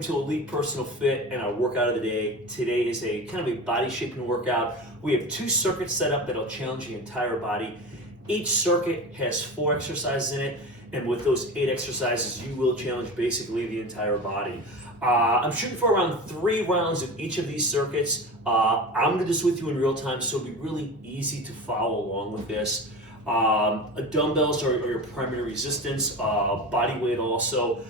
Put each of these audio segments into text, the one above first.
welcome to Elite Personal Fit and our workout of the day. Today is a kind of a body shaping workout. We have 2 circuits set up that'll challenge the entire body. Each circuit has 4 exercises in it, and with those 8 exercises, you will challenge basically the entire body. I'm shooting for around 3 rounds of each of these circuits. I'm gonna do this with you in real time, so it'll be really easy to follow along with this. Dumbbells are your primary resistance, body weight also.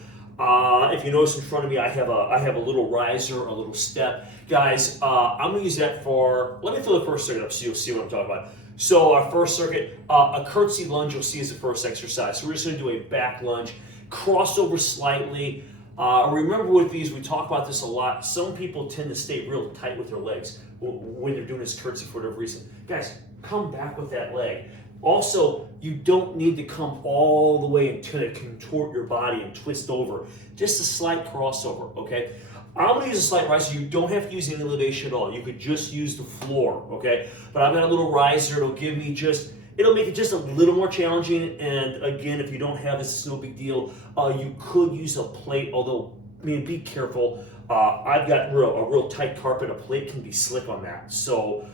If you notice in front of me, I have a little riser, a little step. Guys, I'm gonna use that for, let me throw the first circuit up so you'll see what I'm talking about. So our first circuit, a curtsy lunge you'll see is the first exercise. So we're just gonna do a back lunge, cross over slightly. Remember with these, we talk about this a lot. Some people tend to stay real tight with their legs when they're doing this curtsy for whatever reason. Guys, come back with that leg. Also, you don't need to come all the way and kind of contort your body and twist over. Just a slight crossover, okay? I'm gonna use a slight riser. You don't have to use any elevation at all. You could just use the floor, okay? But I've got a little riser. It'll make it just a little more challenging. And again, if you don't have this, it's no big deal. You could use a plate, although, I mean, be careful. I've got a real tight carpet. A plate can be slick on that. So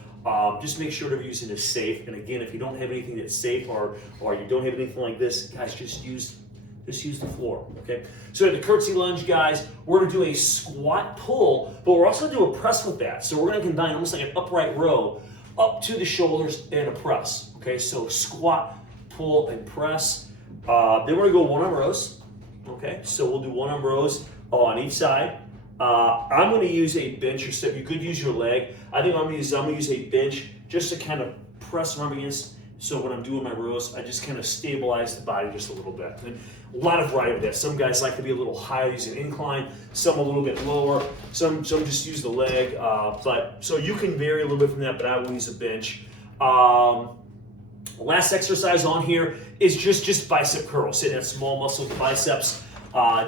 just make sure whatever you're using is safe. And again, if you don't have anything that's safe or you don't have anything like this, guys, just use the floor, okay? So the curtsy lunge, guys, we're gonna do a squat pull, but we're also gonna do a press with that. So we're gonna combine almost like an upright row up to the shoulders and a press, okay? So squat, pull, and press. Then we're gonna go one-arm rows, okay? So we'll do one-arm rows on each side. I'm going to use a bench or step. You could use your leg. I think I'm going to use a bench just to kind of press my arm against. So when I'm doing my rows, I just kind of stabilize the body just a little bit. And a lot of variety with that. Some guys like to be a little higher using incline, some a little bit lower, some just use the leg. So you can vary a little bit from that, but I will use a bench. Last exercise on here is just bicep curls. Hitting that small muscle of the biceps.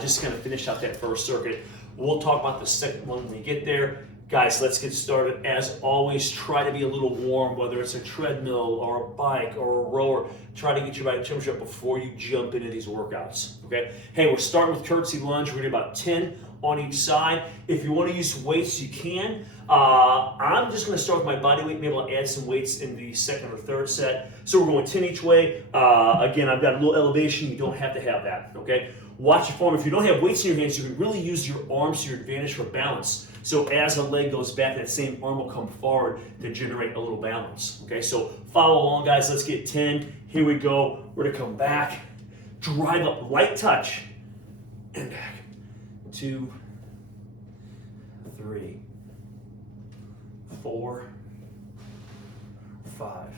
Just kind of finish out that first circuit. We'll talk about the second one when we get there. Guys, let's get started. As always, try to be a little warm, whether it's a treadmill or a bike or a rower. Try to get your body temperature up before you jump into these workouts, okay? Hey, we're starting with curtsy lunge. We're gonna do about 10 on each side. If you wanna use weights, you can. I'm just gonna start with my body weight, maybe I'll add some weights in the second or third set. So we're going 10 each way. Again, I've got a little elevation. You don't have to have that, okay? Watch your form. If you don't have weights in your hands, you can really use your arms to your advantage for balance. So as a leg goes back, that same arm will come forward to generate a little balance. Okay, so follow along, guys. Let's get 10. Here we go. We're gonna come back, drive up, light touch, and back. 2, 3, 4, 5,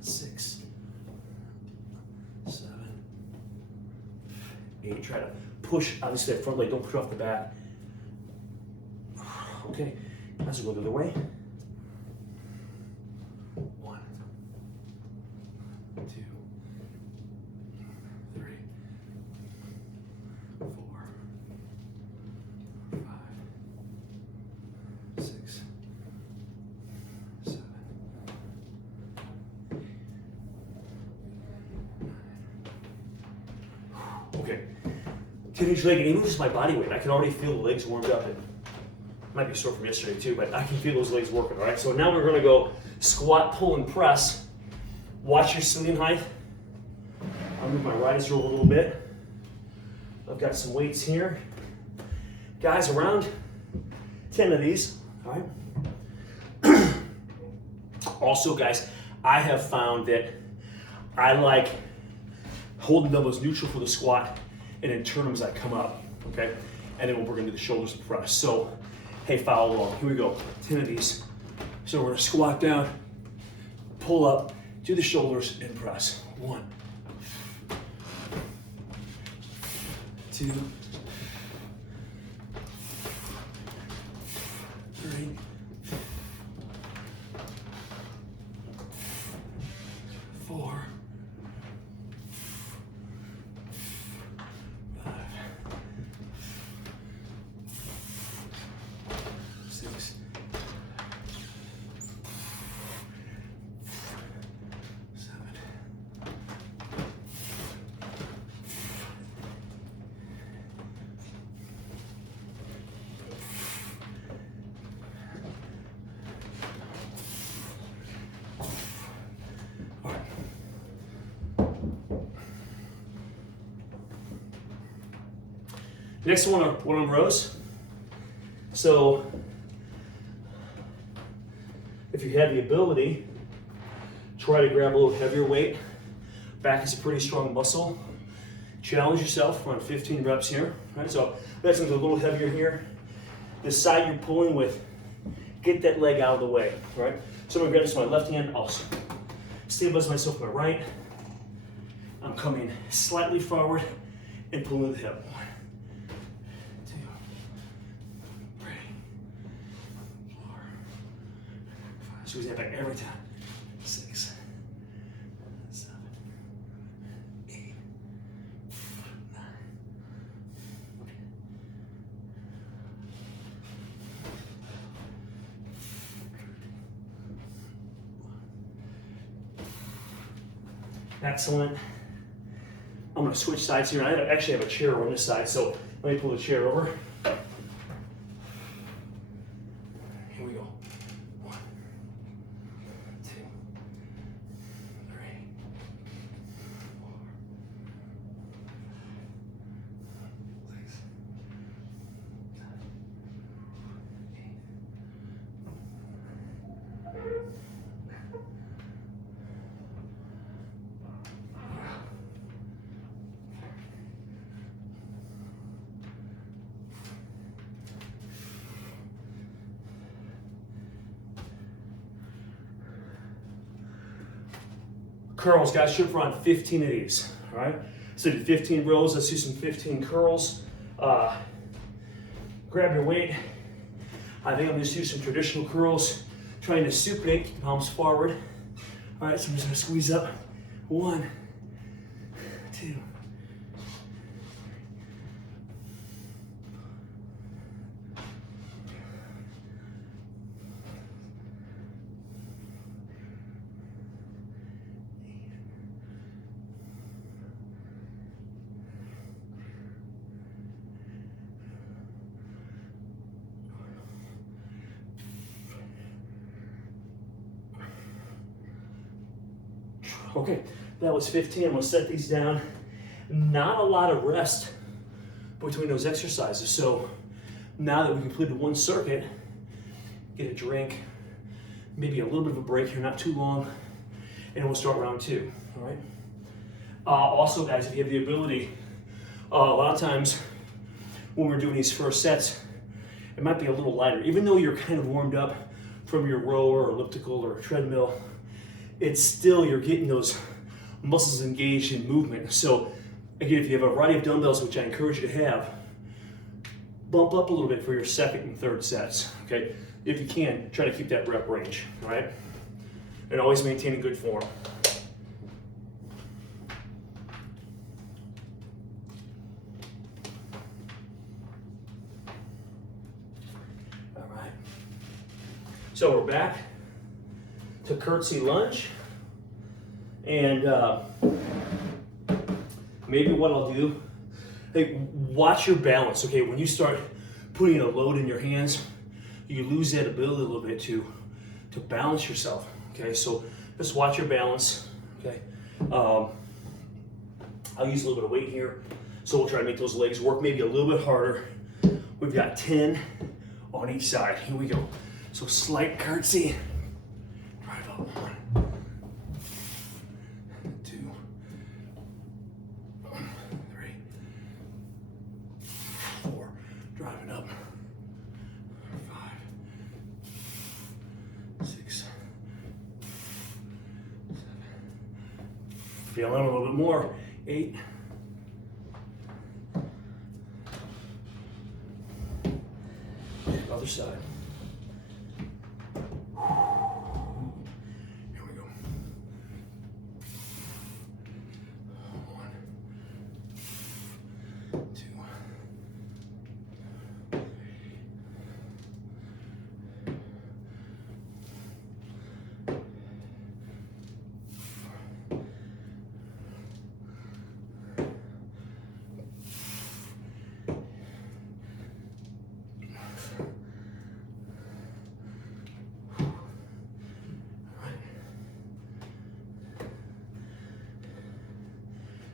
6, 7, 8. Try to push, obviously, that front leg. Don't push off the back. Okay, let's go the other way. 1, 2, 3, 4, 5, 6, 7, 8. Okay, 10 each leg, and even just my body weight. I can already feel the legs warmed up, and might be sore from yesterday too, but I can feel those legs working, all right? So now we're gonna go squat, pull, and press. Watch your ceiling height. I'll move my riser a little bit. I've got some weights here. Guys, around 10 of these, all right? Also, guys, I have found that I like holding dumbbells neutral for the squat and then turn them as I come up, okay? And then we're gonna do the shoulders and press. So, hey, follow along. Here we go. 10 of these. So we're gonna squat down, pull up, do the shoulders, and press. 1, 2, 3, 4, 5, 6, 7, 8, Next one are one-arm rows. So if you have the ability, try to grab a little heavier weight. Back is a pretty strong muscle. Challenge yourself, run 15 reps here. Right? So that's a little heavier here. The side you're pulling with, get that leg out of the way. Right? So I'm gonna grab this with my left hand, I'll stabilize myself with my right. I'm coming slightly forward and pulling the hip. 1, 2, 3, 4, 5. Squeeze that back every time. 6, 7, 8, 9. Excellent. I'm going to switch sides here. I actually have a chair on this side, so let me pull the chair over. Here we go. 1, 2, 3, 4, 6, 7, 8. Curls, guys, should run 15 of these, all right? So do 15 rows, let's do some 15 curls. Grab your weight. I think I'm gonna do some traditional curls, trying to supinate, keep the palms forward. All right, so I'm just gonna squeeze up. 1, 2. Okay, that was 15. I'm gonna set these down. Not a lot of rest between those exercises. So now that we completed one circuit, get a drink, maybe a little bit of a break here, not too long, and we'll start round 2, all right? Also, guys, if you have the ability, a lot of times when we're doing these first sets, it might be a little lighter. Even though you're kind of warmed up from your rower or elliptical or treadmill, it's still, you're getting those muscles engaged in movement. So again, if you have a variety of dumbbells, which I encourage you to have, bump up a little bit for your second and third sets, okay? If you can, try to keep that rep range, all right? And always maintaining good form. All right. So we're back to curtsy lunge, and maybe what I'll do, hey, watch your balance. Okay, when you start putting a load in your hands, you lose that ability a little bit to balance yourself. Okay, so just watch your balance. Okay, I'll use a little bit of weight here, so we'll try to make those legs work maybe a little bit harder. We've got 10 on each side. Here we go. So slight curtsy. 1, 2, 3, 4. Driving up. 5, 6, 7. Feeling a little bit more. 8. Other side.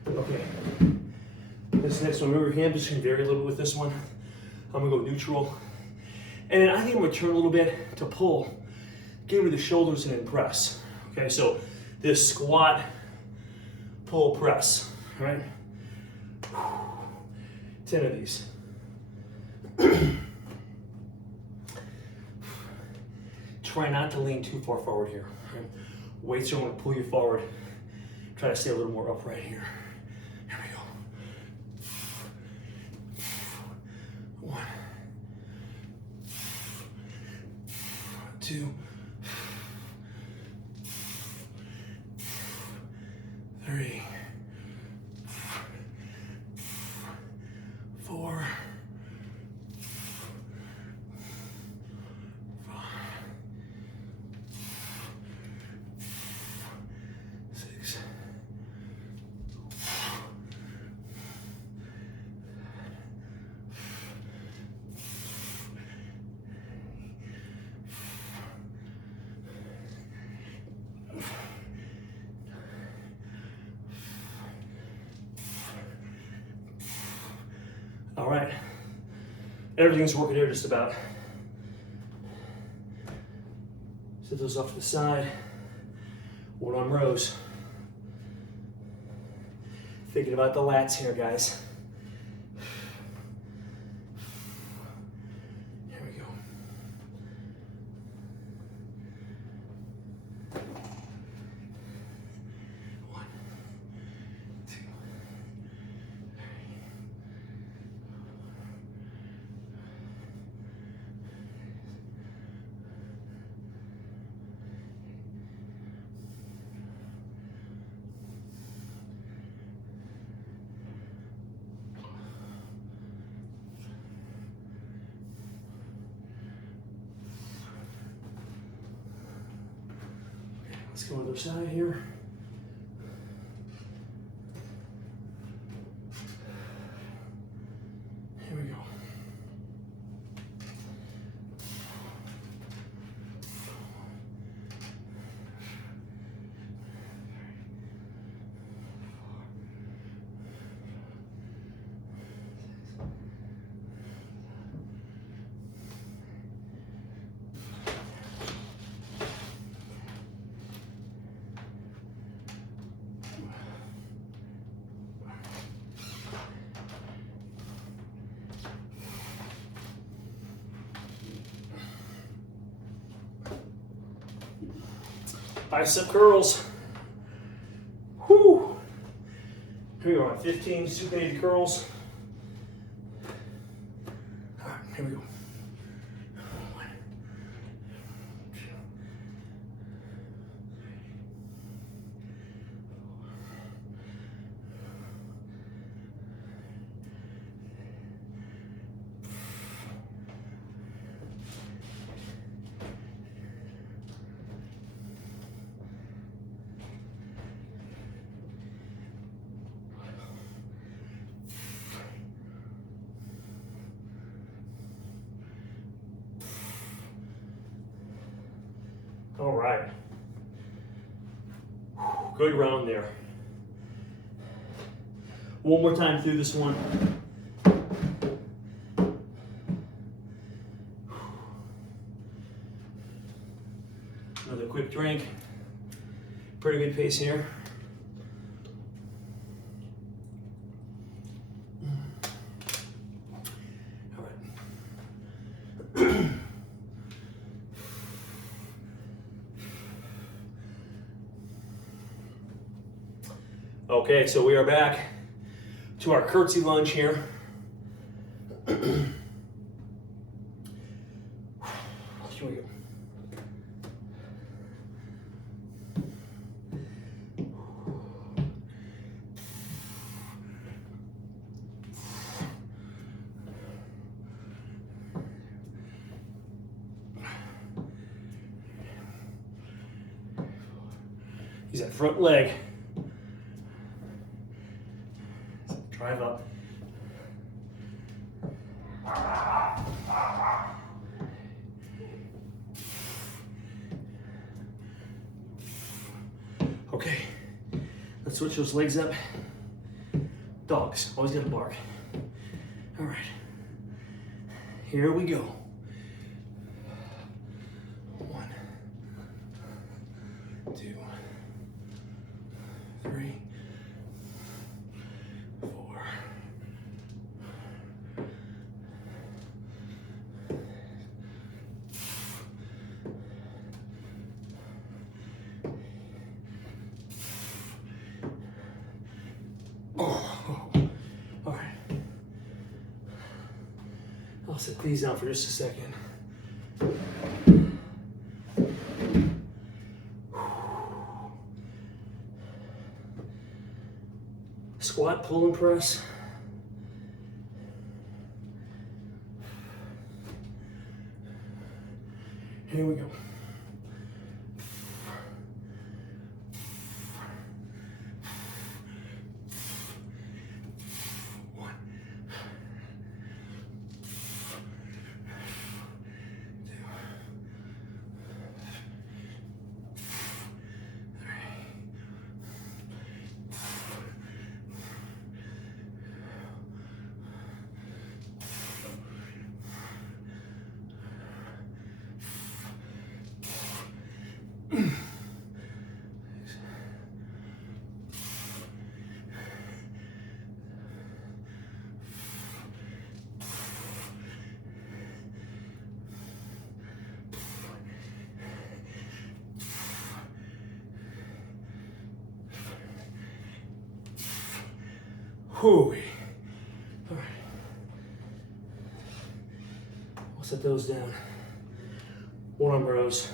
Okay, This next one, remember your hand position vary a little bit with this one. I'm gonna go neutral. And then I think I'm gonna turn a little bit to pull, get rid of the shoulders and then press. Okay, so this squat, pull, press, all right? 10 of these. Try not to lean too far forward here. Right? Weights are going to pull you forward. Try to stay a little more upright here. Here we go. 1, 2, 3, 4, 5, 6, 7. All right, everything's working here just about. Set those off to the side. 1 arm rows. Thinking about the lats here, guys. Here we go. One, 2, 3. Let's go on the other side here. Here we go. Bicep curls. Whew. Here we go on 15 supinated curls. All right, here we go. 1, 2, 4. All right. Good round there. One more time through this one. Another quick drink. Pretty good pace here. All right. Okay, so we are back to our curtsy lunge here. Here we go. Use that front leg. Drive up. Okay, let's switch those legs up. Dogs, always gotta bark. All right, here we go. 1, 2, 3, 4. Oh, all right. I'll set these down for just a second. Squat, pull, and press. Here we go. Whew. All right. We'll set those down. One arm rows.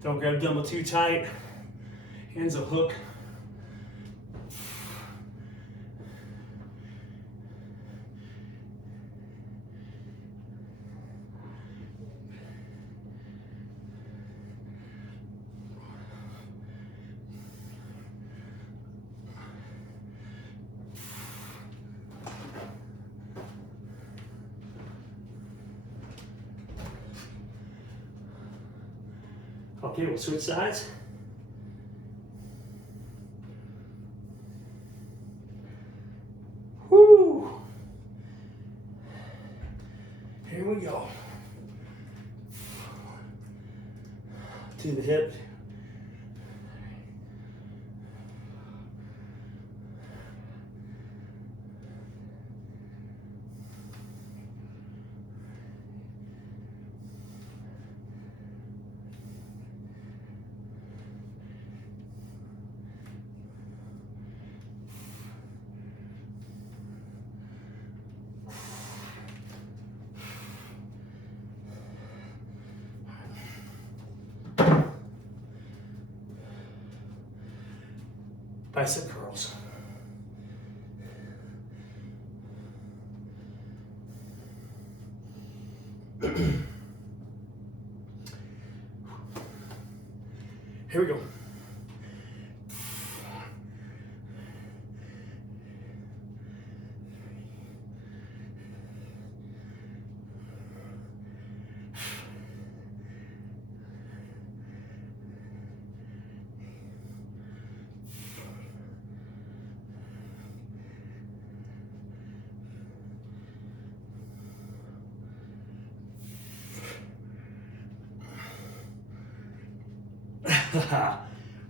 Don't grab dumbbell too tight. Hands a hook. Okay, we'll switch sides. Whoo! Here we go. To the hip. Bicep curls. Here we go.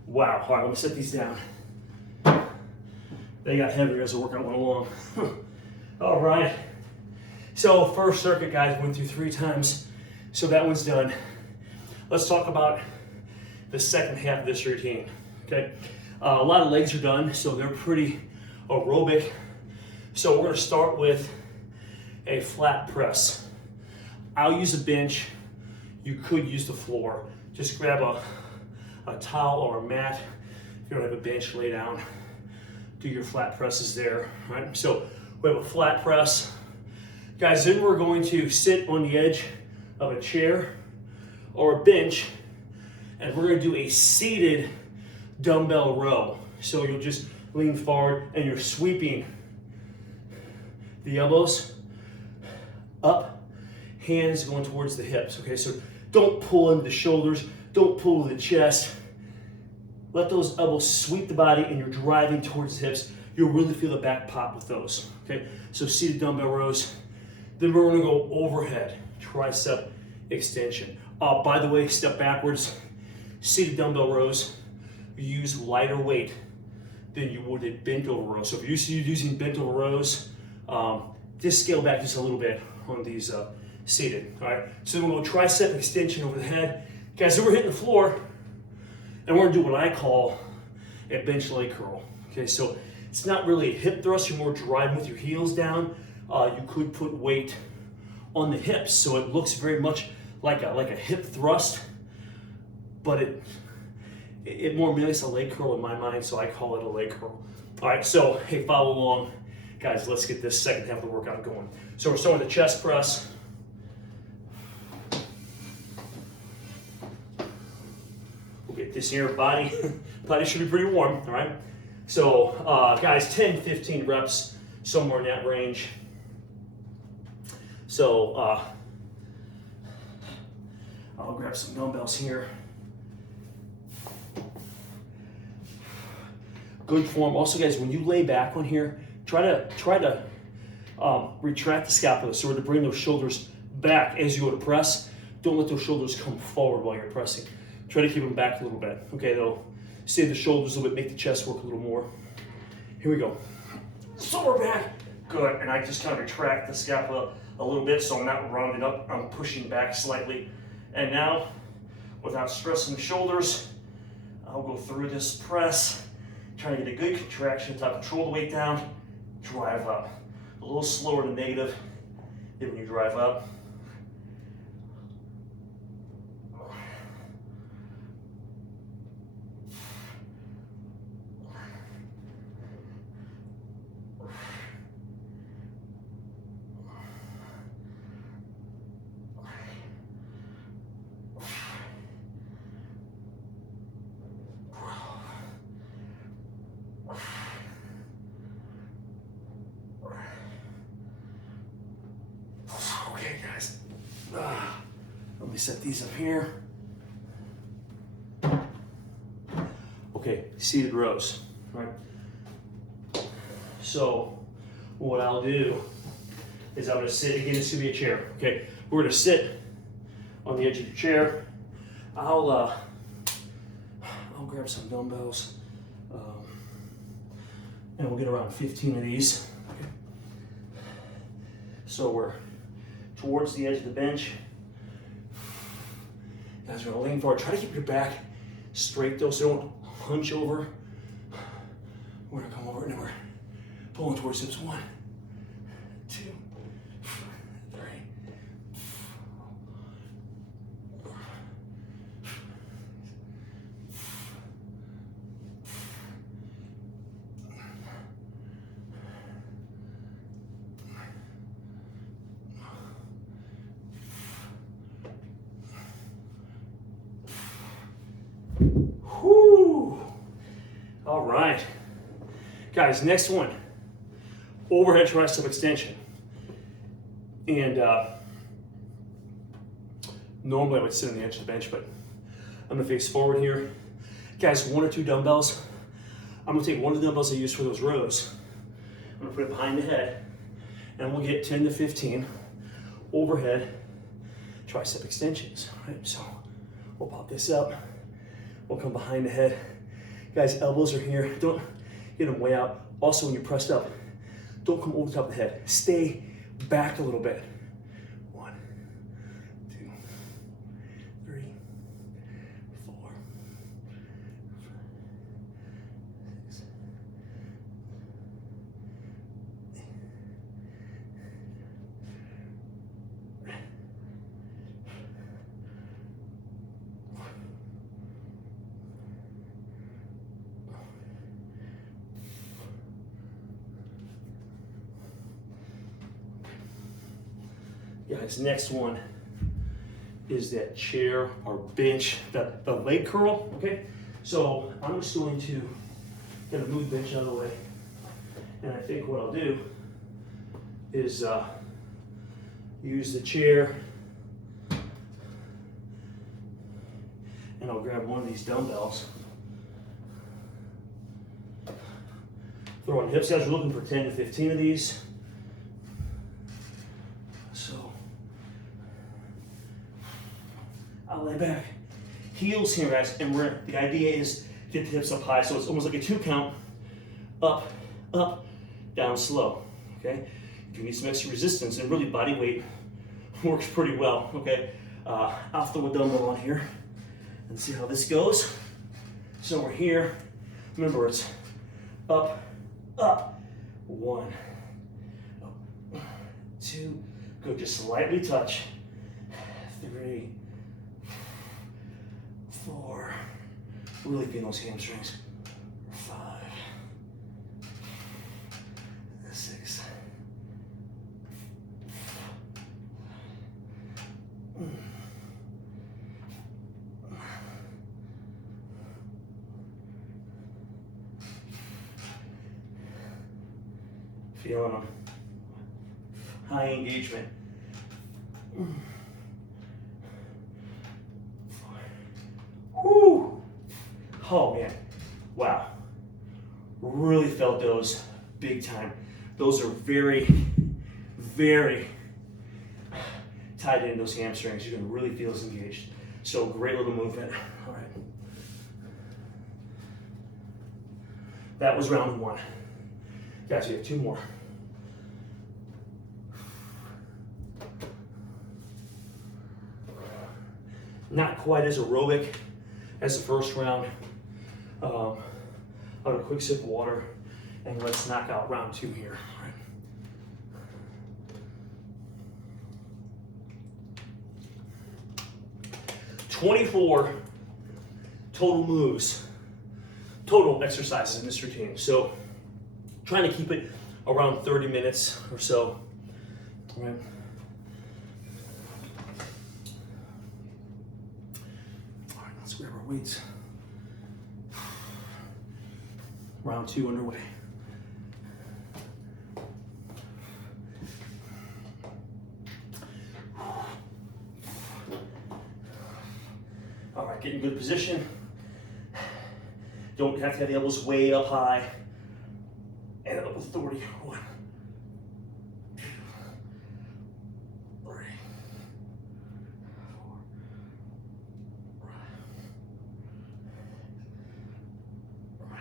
Wow, all right, let me set these down. They got heavier as the workout went along. All right, so first circuit, guys, went through 3 times, so that one's done. Let's talk about the second half of this routine, okay? A lot of legs are done, so they're pretty aerobic. So we're gonna start with a flat press. I'll use a bench. You could use the floor. Just grab a towel or a mat. If you don't have a bench, lay down. Do your flat presses there, right? So we have a flat press. Guys, then we're going to sit on the edge of a chair or a bench, and we're gonna do a seated dumbbell row. So you'll just lean forward and you're sweeping the elbows up, hands going towards the hips, okay? So don't pull into the shoulders, don't pull to the chest. Let those elbows sweep the body and you're driving towards the hips. You'll really feel the back pop with those, okay? So seated dumbbell rows. Then we're gonna go overhead, tricep extension. By the way, step backwards, seated dumbbell rows. You use lighter weight than you would at bent over rows. So if you're used to using bent over rows, just scale back just a little bit on these seated, all right? So then we'll go tricep extension over the head. Guys, then we're hitting the floor, and we're gonna do what I call a bench leg curl, okay? So it's not really a hip thrust, you're more driving with your heels down. You could put weight on the hips, so it looks very much like a hip thrust, but it more mimics a leg curl in my mind, so I call it a leg curl. All right, so hey, follow along. Guys, let's get this second half of the workout going. So we're starting with the chest press. We'll get this here, body should be pretty warm, all right? So guys, 10, 15 reps, somewhere in that range. So I'll grab some dumbbells here. Good form. Also, guys, when you lay back on here, try to retract the scapula, so to bring those shoulders back as you go to press. Don't let those shoulders come forward while you're pressing. Try to keep them back a little bit. Okay, they'll save the shoulders a little bit, make the chest work a little more. Here we go. So we're back. Good. And I just kind of retract the scapula a little bit, so I'm not rounding up. I'm pushing back slightly. And now, without stressing the shoulders, I'll go through this press. Trying to get a good contraction, control the weight down, drive up. A little slower than negative than when you drive up. Let me set these up here. Okay, seated rows, right? So what I'll do is I'm gonna sit, again, this should be a chair, okay? We're gonna sit on the edge of your chair. I'll grab some dumbbells, and we'll get around 15 of these. Okay. So we're towards the edge of the bench. Guys, we're gonna lean forward. Try to keep your back straight though, so don't hunch over. We're gonna come over and we're pulling towards hips. 1, 2, 3. Whoo! All right. Guys, next one. Overhead tricep extension. And normally I would sit on the edge of the bench, but I'm gonna face forward here. Guys, 1 or 2 dumbbells. I'm gonna take one of the dumbbells I use for those rows. I'm gonna put it behind the head, and we'll get 10 to 15 overhead tricep extensions. Right? So we'll pop this up. We'll come behind the head. Guys, elbows are here. Don't get them way out. Also, when you're pressed up, don't come over the top of the head. Stay back a little bit. 1, 2, 3, 4, 5, 6. Guys, next one is that chair or bench, the leg curl, okay? So I'm just going to move the bench out of the way. And I think what I'll do is use the chair, and I'll grab one of these dumbbells. Throw on hips. Guys, we're looking for 10 to 15 of these. So I'll lay back. Heels here, guys, and the idea is get the hips up high, so it's almost like a 2 count. Up, up, down slow, okay? You can use some extra resistance, and really body weight works pretty well, okay? I'll throw a dumbbell on here and see how this goes. So we're here. Remember, it's up, up. 1, 2, good, just slightly touch. 3, 4, really feel those hamstrings. 5, 6, 7. Feeling them. High engagement. 4. Whoo! Oh man, wow. Really felt those big time. Those are very, very tied in those hamstrings. You're gonna really feel us engaged. So great little movement. All right. That was round 1. Guys, we have 2 more. Not quite as aerobic as the first round. I'll have a quick sip of water, and let's knock out round 2 here. All right. 24 total moves, total exercises in this routine. So trying to keep it around 30 minutes or so. All right. All right, let's grab our weights. Round 2 underway. All right, get in good position. Don't have to have the elbows way up high. And up authority. 1, 2, 3, 4, 5.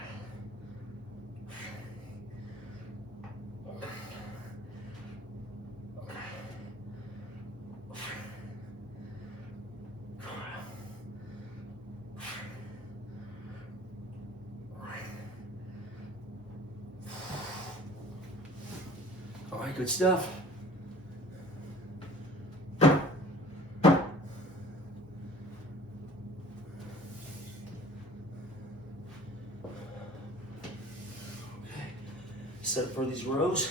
All right, good stuff. Okay, set up for these rows.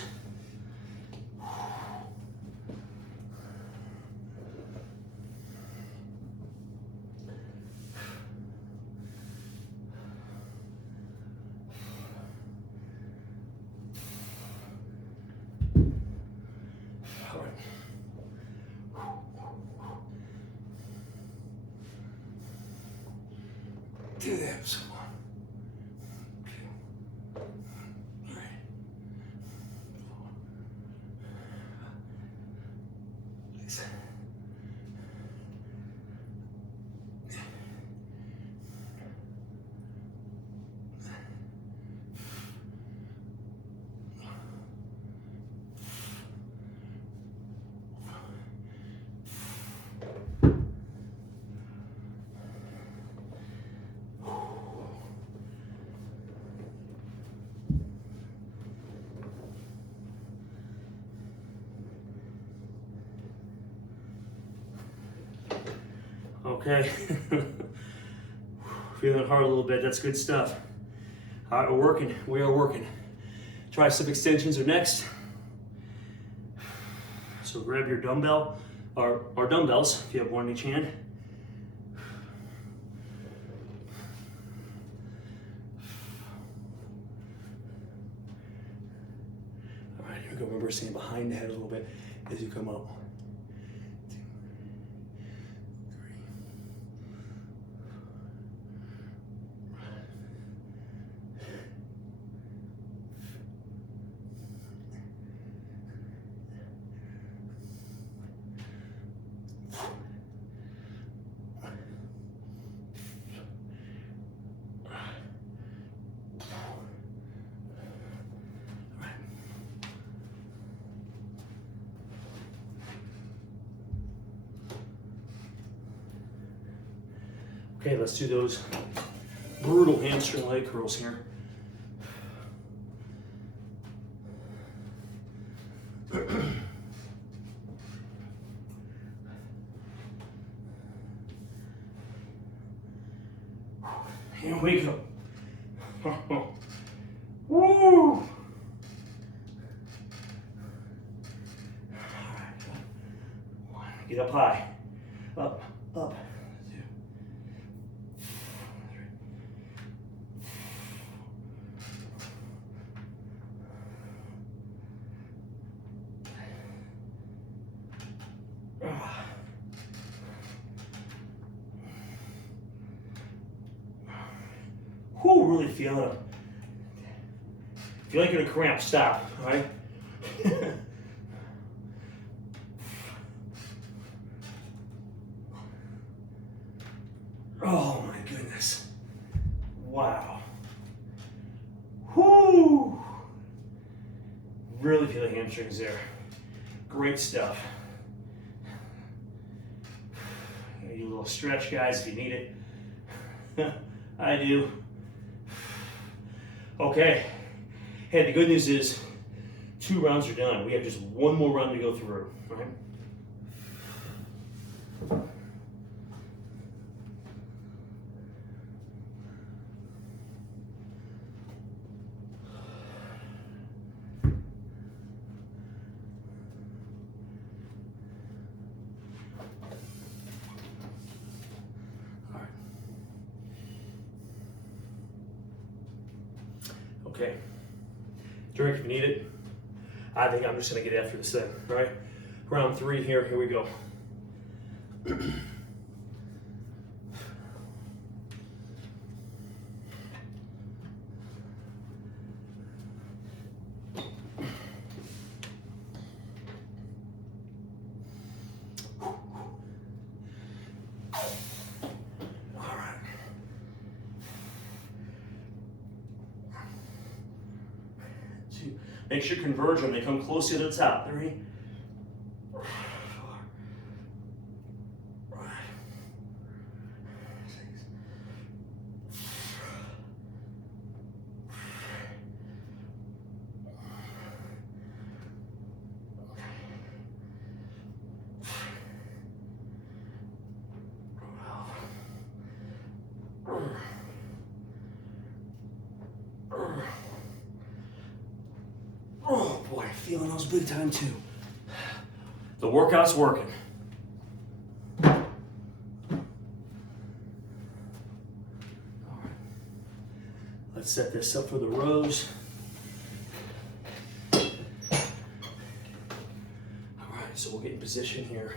Do the hips. 1, 2, 3, 4, 6. Okay. Feeling it hard a little bit. That's good stuff. All right, we're working. We are working. Tricep extensions are next. So grab your dumbbell our dumbbells, if you have one in each hand. All right, here we go. Remember staying behind the head a little bit as you come up. 2, 3. Okay, let's do those brutal hamstring leg curls here. Here we go. Woo! All right, get up high. Up, up. 2, 3. Whew, really feeling it. Feel like you're in a cramp, stop, all right? Oh my goodness. Wow. Whoo! Really feel the hamstrings there. Great stuff. Do a little stretch, guys, if you need it. I do. Okay. Hey, the good news is 2 rounds are done. We have just one more round to go through, all right? Okay. Drink if you need it. I think I'm just gonna get after this thing, right? Round 3 here, here we go. Make sure you converge when they come close to the top. 3, 4, 5, 6. Oh boy, feeling those big time too. The workout's working. All right. Let's set this up for the rows. All right, so we'll get in position here.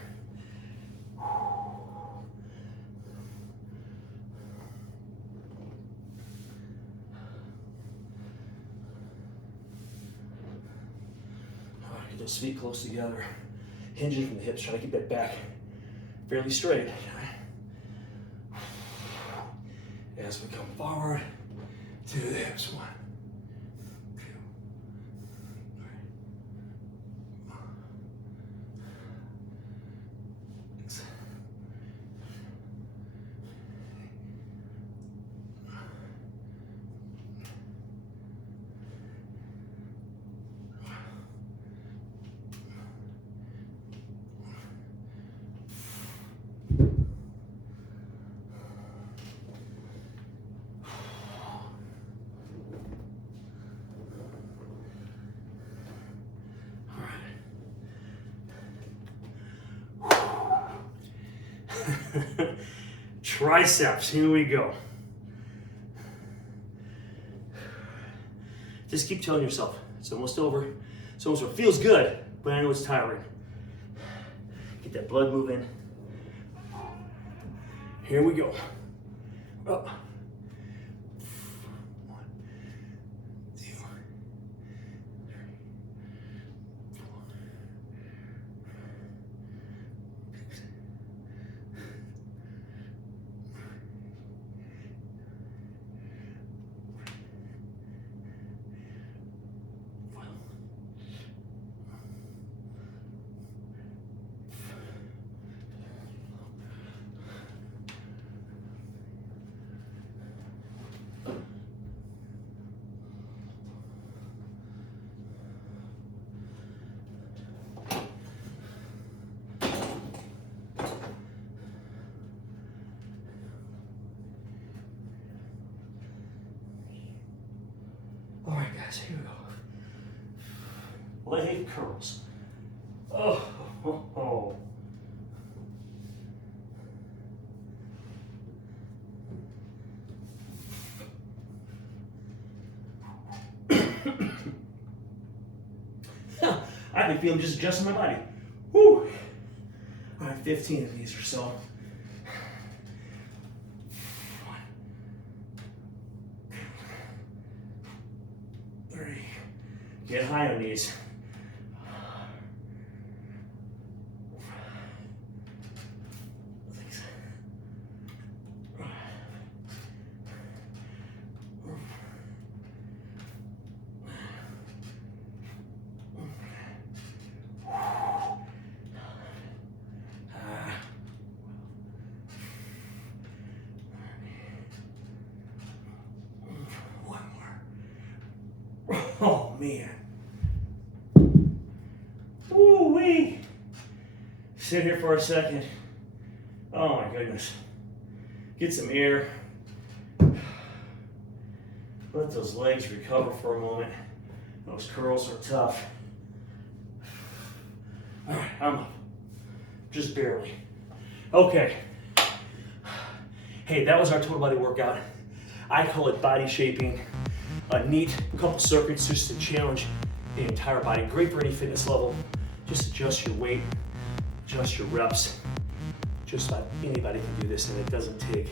Those feet close together, hinging from the hips, trying to keep that back fairly straight. As we come forward to the hips. 1, 2, 3, 4, 6. Triceps, here we go. Just keep telling yourself, it's almost over. It's almost over. Feels good, but I know it's tiring. Get that blood moving. Here we go. Up. 1, 2, 3, 4, 6, 12. All right, guys, here we go. Leg curls. Oh, oh, oh. I can feel them just adjusting my body. Woo! All right, 15 of these or so. 1, 2, 3. Get high on these. 6. One more. Oh man. Woo-wee. Sit here for a second. Oh my goodness. Get some air. Let those legs recover for a moment. Those curls are tough. All right, I'm up. Just barely. Okay. Hey, that was our total body workout. I call it body shaping. A neat couple circuits just to challenge the entire body. Great for any fitness level. Just adjust your weight, adjust your reps. Just about anybody can do this, and it doesn't take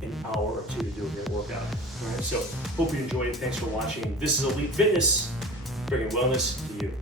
an hour or two to do a great workout. All right, so hope you enjoyed it. Thanks for watching. This is Elite Fitness, bringing wellness to you.